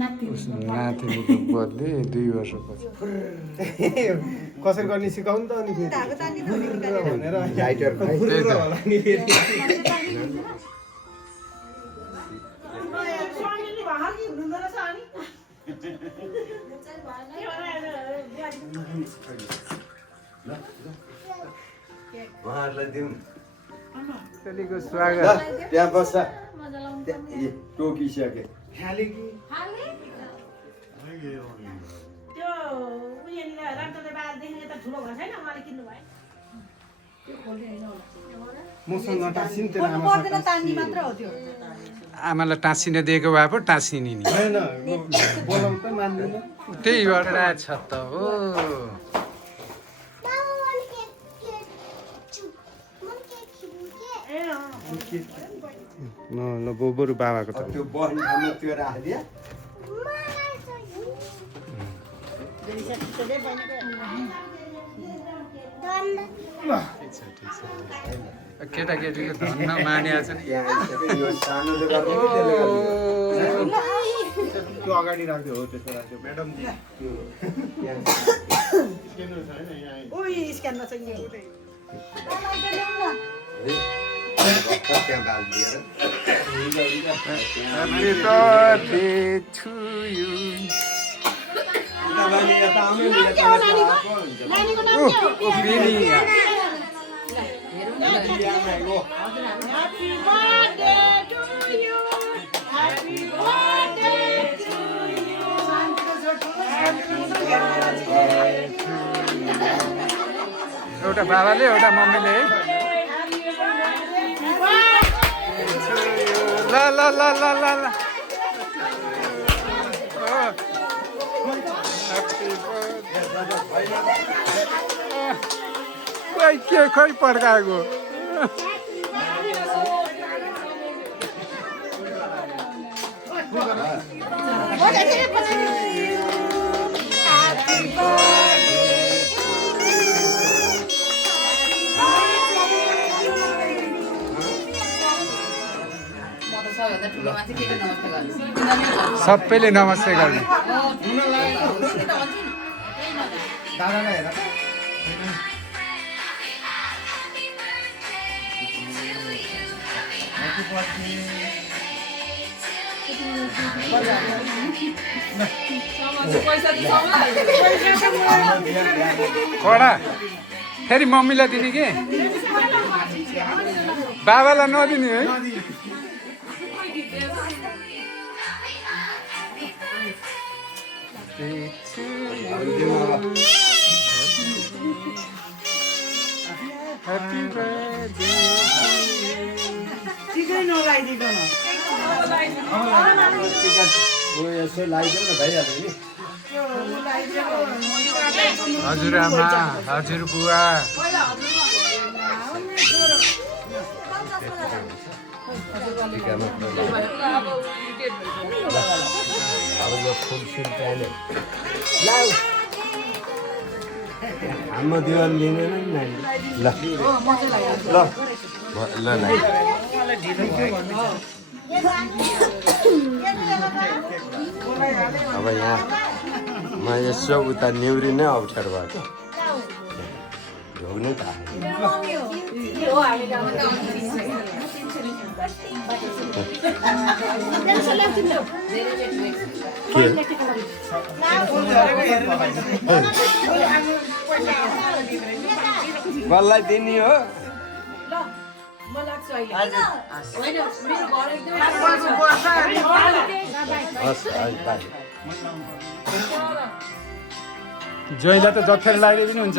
नातिनीको बर्थडे 2 वर्षपछि कसरी गर्ने सिकाउनु त अनि भनेर लाइटर उहाँहरूलाई दिउँ चेलीको स्वागत त्यहाँ बस्छ टोकिसके खाले कि त्यो उनीहरुले रामचन्द्र बाल देखेको त ठुलो घर छैन उहाँले किन्नु भयो त्यो खोल्दै हैन होला मसँग टाँसिन तेरो आमा पर्दैन तान्नी मात्र हो त्यो आमालाई टाँसिन दिएको भए पो टाँसिने नि हैन बोलाउँ त मान्दैन त्यही भएर छ त हो ल बरु बाबाको त त्यो बहन ठाउँमा त्यो राखिदिया केटाकेटीको धन्न मानिया छ नि यहाँ आइसक्यो यो सानोले गर्ने कि त्यसले गर्ने त्यो अगाडि राख्दियो हो त्यसमा राख्दियो म्याडम जी उही स्क्यानमा चाहिँ यो त्यहाँ बाल दिएर Happy birthday to you. तपाईँले यता आउनु नि यता नानीको नाम के हो Bini. Happy birthday to you. Happy birthday to you. एउटा बाबाले एउटा मम्मीले है ल ल ल ल ल ल खोइ के खोइ पड्काएको सबैले नमस्ते गर्ने दादालाई हेर कडा फेरि मम्मीलाई दिने कि बाबालाई नदिने है Happy birthday. ठिकै नलाइदिकन ओ यसो लगाइदेऊ न भइहाल्यो नि हजुरआमा हजुर बुवा अब यो फुल सुल चाहिने लाउ हाम्रो दिवान लिँदैन नि नानी ल ल ल अब यहाँ म यसो उता निहुरिनै अप्ठ्यारो भएको ढोग्नु त बल्लाई दिने हो ज्वाइँलाई त जखेर लगाइदिए पनि हुन्छ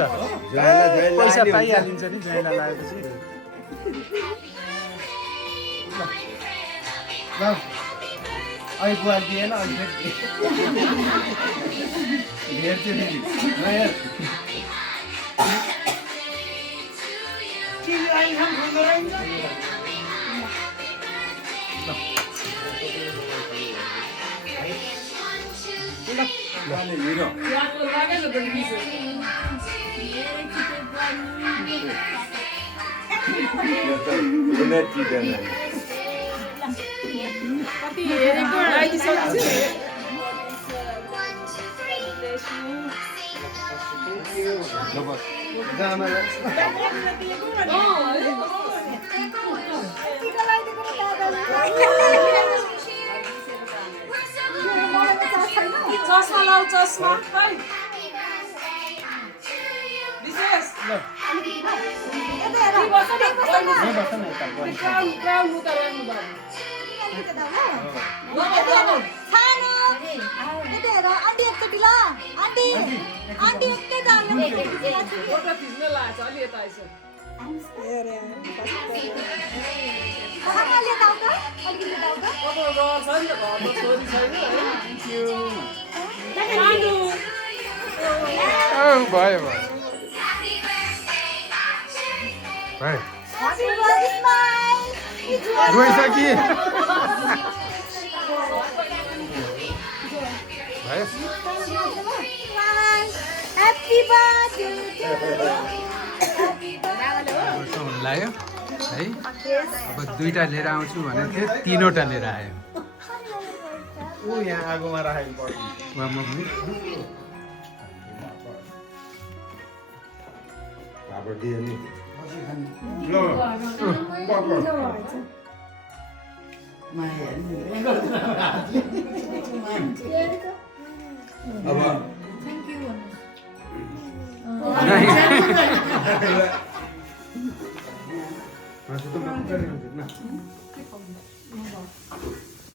पैसा पाइहालिन्छ नि ज्वाइँलाई लगाएपछि अहिले बुवा दिएन अहिले हेर्थ्यो फेरि नहेर हिरो आमालाई टिका लगाइदिएको र दादालाई मलाई त थाहा छैन। चस्मा लाऊ चस्मा खै विशेष यता हेर, के बस्छ नि बस्छ न। यहीँ बस्छ न यता बस्छ। क्राउन लुगा राख्नु भयो यता दाउ ल। लगाऊ लगाऊ सानो यता हेर, आन्टी एकचोटि ल। आन्टी आन्टी एकैताल फोटो खिच्न लाग्छ अलि यता आइस सँगले दाउ त, अलिकति दाउ त। फोटो रहेछ नि त घरमा छोरी छैन है सानो भयो भयो भाइ Happy birthday, smile. रोइसकि भयो Happy birthday to you. हुन लाग्यो है अब 2टा लिएर आउँछु भनेको थियो 3वटा लिएर आयो ऊ यहाँ आगोमा राखेको पर्छ वा म